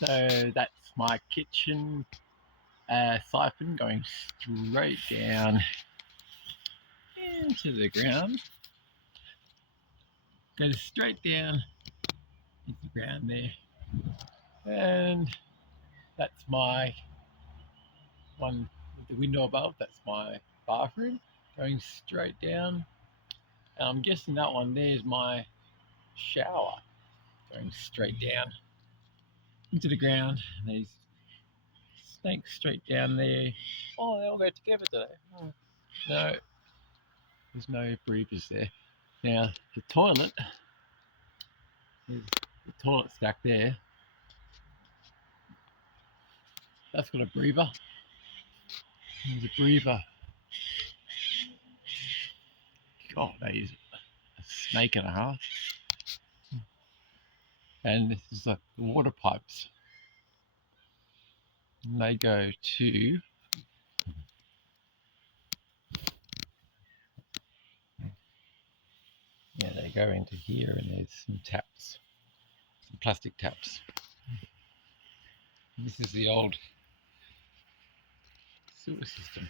So that's my kitchen siphon going straight down into the ground. Goes straight down into the ground there. And that's my one with the window above. That's my bathroom going straight down. And I'm guessing that one there is my shower going straight down into the ground. And these snakes straight down there. Oh, they all go together today. Oh, no, there's no breathers there. Now, the toilet is the toilet stack there. That's got a breather. There's a breather. God, that is a snake and a half. And this is the water pipes. And they go to they go into here, and there's some taps, some plastic taps. This is the old sewer system.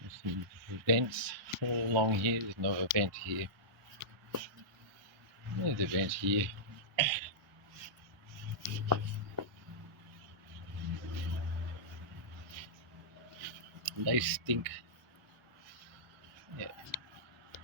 There's some vents all along here. There's no vent here. There's a vent here. And they stink.